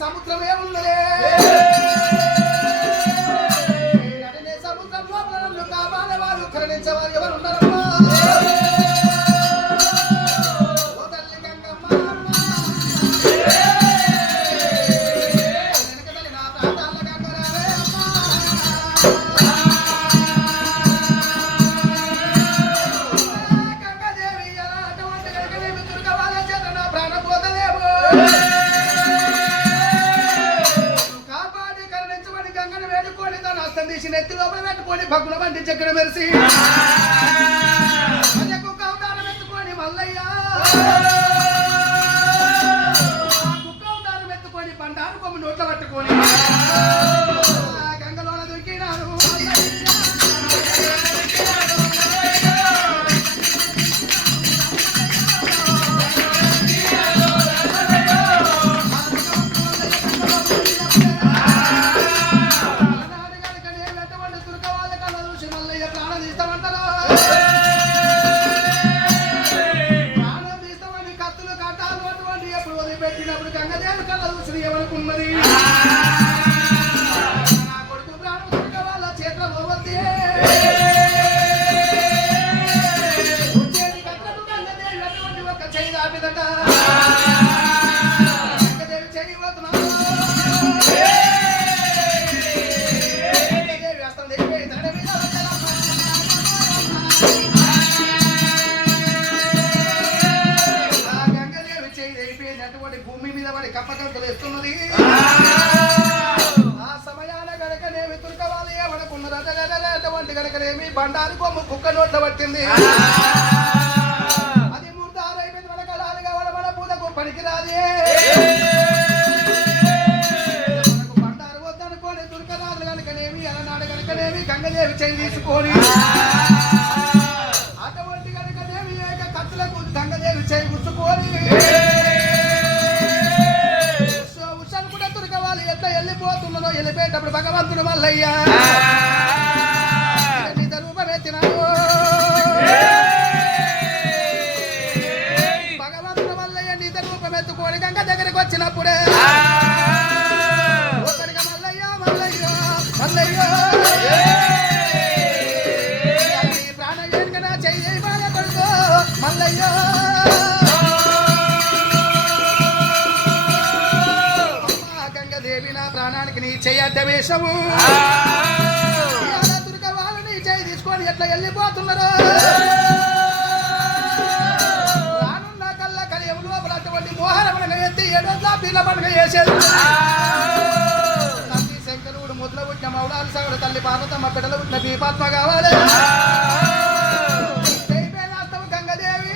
సముద్రమే ఉన్నదే సముద్రం లోపల కాపాడే వారు కరుణించేవారు ఎవరు ఉన్నారమ్మా తల్లి గంగమ్మ నా ప్రాంతాల గంగరావే గంగాదేవి ఎలా అటువంటి గంగదేవి దుర్గవాళ్ళ చేత నా ప్రాణం పోతలేవు తీసి నెత్తి లోపల పెట్టుకొని భగ్గుల వంటి చక్కెర మెరిసి కుక్క అవతారం ఎత్తుకొని మల్లయ్య కుక్క అవతారం ఎత్తుకొని పండాను కొమ్ము నోట్ల పట్టుకొని గంగలోన దొరికినాను పెట్టినప్పుడు గంగదేవి కళ్ళ చూసి ఏమనుకున్నది నా కొడుకు ప్రాణం దొరక వాళ్ళ చేతుల పోవద్దే వచ్చేది కట్టకు గంగదేవి అటువంటి ఒక చెయ్యి దాపిదట గంగదేవి చెయ్యి పోతున్నా గంగదేవి అస్తం తెగిపోయి తడ మీద భూమి మీద పడి కప్పకంతలు ఎత్తున్నది ఆ సమయాన గనకనేమి తుర్కవాలి ఏమనుకున్నదటువంటి గనకనేమి బండారు కొమ్ము కుక్క నోట్ల పట్టింది అది మూర్తారైపోయింది వడకలాలుగా వడబడ పూలకు పనికిరాదే మనకు బండారు వద్దనుకోని తుర్కరాజు గనకనేమి అలనాడు గనకనేమి గంగదేవి చేయి తీసుకొని అటువంటి గనకనేమి ఏక కత్తులకు గంగదేవి చేయి గుచ్చుకొని వెళ్ళిపోతున్నదో వెళ్ళిపోయేటప్పుడు భగవంతుడు మల్లయ్య నిజ రూపమెత్తినాడు భగవంతుడు మల్లయ్య నిజ రూపమెత్తుకొని గంగ దగ్గరికి వచ్చినప్పుడే ఒకరిగా మల్లయ్య మల్లయ్య మల్లయ్య ప్రాణ ఏనుగనా చెయ్యి బాగా కొడుకు మల్లయ్య ప్రాణానికి నీ చెయ్యడ్డ వేషము దుర్గ వాళ్ళు నీ చెయ్యి తీసుకొని ఎట్లా వెళ్ళిపోతున్నారు రానున్న కళ్ళ కలియం లోపల అటువంటి మోహనమున ఎత్తి ఏడోట్ల పిల్ల పండుగ చేసేది తల్లి శంకరుడు ముద్ర పుట్టిన మౌలాలు సగడు తల్లి పార్వతమ్మ బిడ్డలు పుట్టిన దీపాత్మ కావాలి గంగదేవి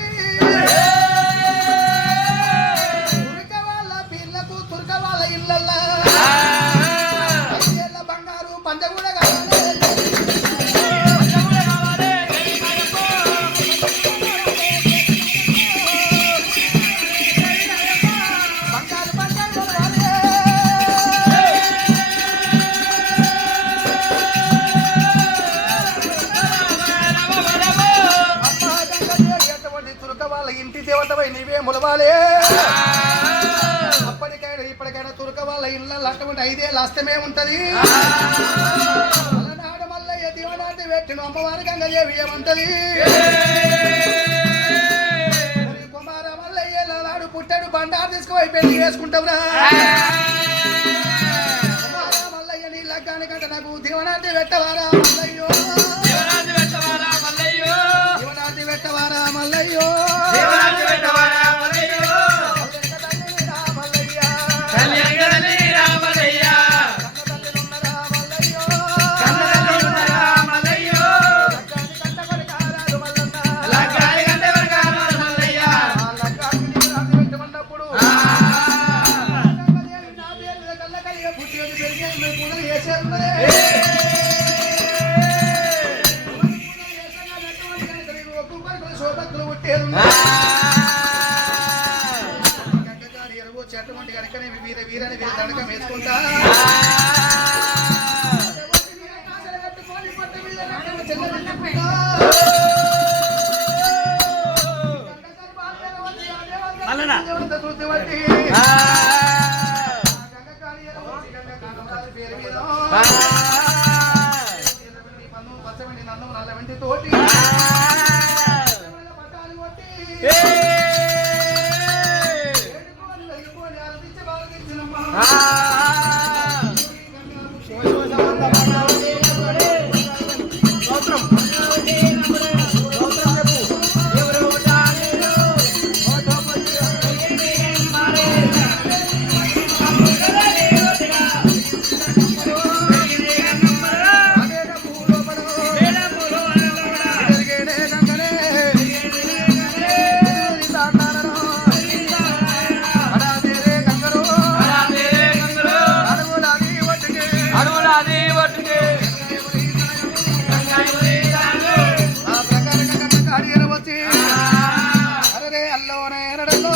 తుర్క వాళ్ళ పిల్లకు తుర్క వాళ్ళ ఇళ్ళల్లా పంచగూడ కావాలి బంగారు పంచగూడ ఎటువంటి తుర్క వాళ్ళ ఇంటి దేవతపై నీవే ములవాలి అప్పటికైనా ఇప్పటికైనా తుర్క వాళ్ళ ఇళ్ళ అటువంటి 5 ఏళ్ళ అస్తమే ఉంటది అలనాడు మల్లయ్య దీవనాటి పెట్టిన అమ్మవారి గంగదేవి ఏమంటది కుమార మల్లయ్య నాడు పుట్టాడు బండారు తీసుకుపోయి పెళ్లి చేసుకుంటావురా కుమార మల్లయ్య నీ లగ్గానికంటే నాకు దీవనాటి పెట్టవారా మల్లయ్యో దీవనాటి పెట్టవారా మల్లయ్యో దీవనాటి పెట్టవారా మల్లయ్యో దీవనాటి పెట్టవారా మల్లయ్యో చెట్టు కనుకనే వీరని దండకం వేసుకుంటా అవునా దేవుడంతా చూసి వచ్చి ఆ గంగ కాళీయను వచ్చి గంగ కానమరాజు పేరు మీద ఆ ఎర్రవెండి పన్ను పచ్చవెండి నన్ను నల్ల వెండి తోటి పట్టాలు కొట్టి ఏడుకోని వెయ్యుకోని ఆలపించి బాలకించినమ్మా అల్లవనే ఎరడల్లో